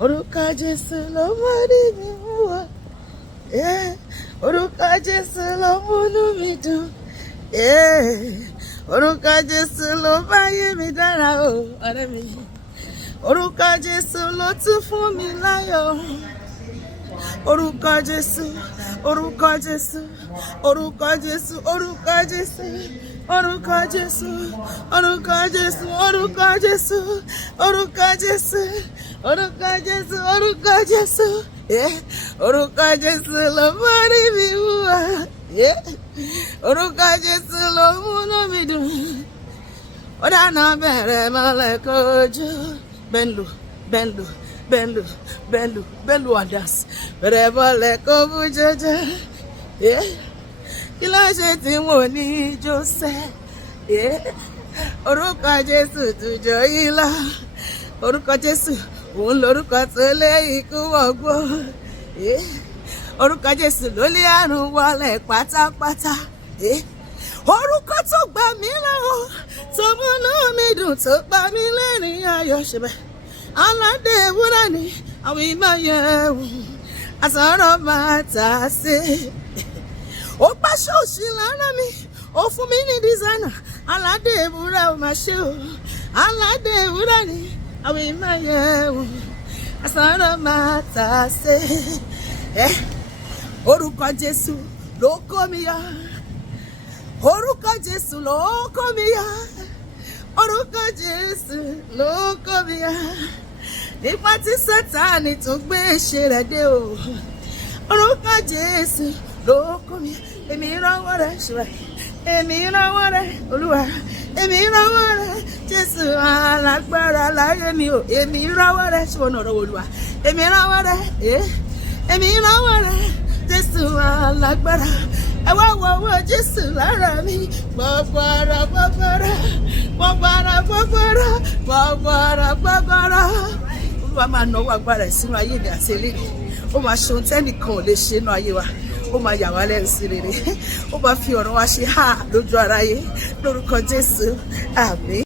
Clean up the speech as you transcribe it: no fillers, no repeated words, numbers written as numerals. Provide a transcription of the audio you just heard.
Oruko Jesu ló mori mi wá. Oruko Jesu ló múnú mi dùn. Oruko Jesu ló báyé mi dára o, ọ̀rẹ́ mi. Oruko Jesu ló tún fún mi láyọ̀. Oruko Jesu, Oruko Jesu, Oruko Jesu, Oruko Jesu, Oruko Jesu, Oruko Jesu, Oruko Jesu, Oruko Jesu, Oruko Jesu, Oruko Jesu, Oruko Jesu ló mori mi wá. Oruko Jesu ló múnú mi dùn. Ó dáná bẹ̀rẹ̀ mọ́lẹ̀ kojú. Benlu, benlu, benlu, benlu, benlu and dance. Bẹ̀rẹ̀ mọ́lẹ̀ kó bú jẹjẹ. Kí ló ṣe tí mo ní Joseph? Orúkọ Jésù tùjọ yìí lọ. Orúkọ Jésù òun lorúkọ tó lé ikú wọgbó. Orúkọ Jésù ló lé àrùn wọlé pátápátá. Orúkọ tó gbà mí lọ́wọ́, tó múnú mi dùn, tó gbà mí lẹ́rìn ayọ̀ ṣẹbẹ̀. Aládé ewúrẹ́ ni àwọn ìmọ̀ yẹn wò, àsọ̀rọ̀ máa tà sí. Ó gbá ṣọ́ọ̀ṣì lára mi, ó fún mi ní dísáínà. Aládé ewúrẹ́ ò máa ṣe o. Aládé ewúrẹ́ ni àwọn ìmọ̀ yẹn wò, àsọ̀rọ̀ máa tà sí. Orúkọ Jésù ló kó mi yọ. Orúkọ Jésù ló kó mi yọ. Orúkọ Jésù ló kó mi yọ. Nípa tí Sátánì tún gbé ṣe rẹ̀ dé o. Orúkọ Jésù ló kó mi yọ. Èmi rọ́wọ́ rẹ̀ ṣùgbọ́n èmi rọ́wọ́ rẹ̀ Olúwa. Èmi rọ́wọ́ rẹ̀ Jésù alágbára láyé mi o. Èmi rọ́wọ́ rẹ̀ ṣùgbọ́n ọ̀rọ̀ Olúwa. Èmi rọ́wọ́ rẹ̀ èmi rọ́wọ́ rẹ̀ Jésù alágbára. Ẹ wá wo owó Jésù lára mi. Gbọ̀gbọ̀rọ̀ gbọ̀gbọ̀rọ̀ gbọ̀gbọ̀rọ̀ gbọ̀gbọ̀rọ̀ gbọ̀gbọ̀rọ̀ gbọ̀gbọ̀rọ̀. Olúwa máa náwó agbára ẹ̀ sínú ayé mi àti eléyìí. Ó máa ṣe ohun tẹ́nìkan ò lè ṣe inú ayé wa. Ó máa yà wá lẹ́nu sí rere. Ó máa fi ọ̀rọ̀ wa ṣe há lójú aráyé. Lórúkọ Jésù, àmín.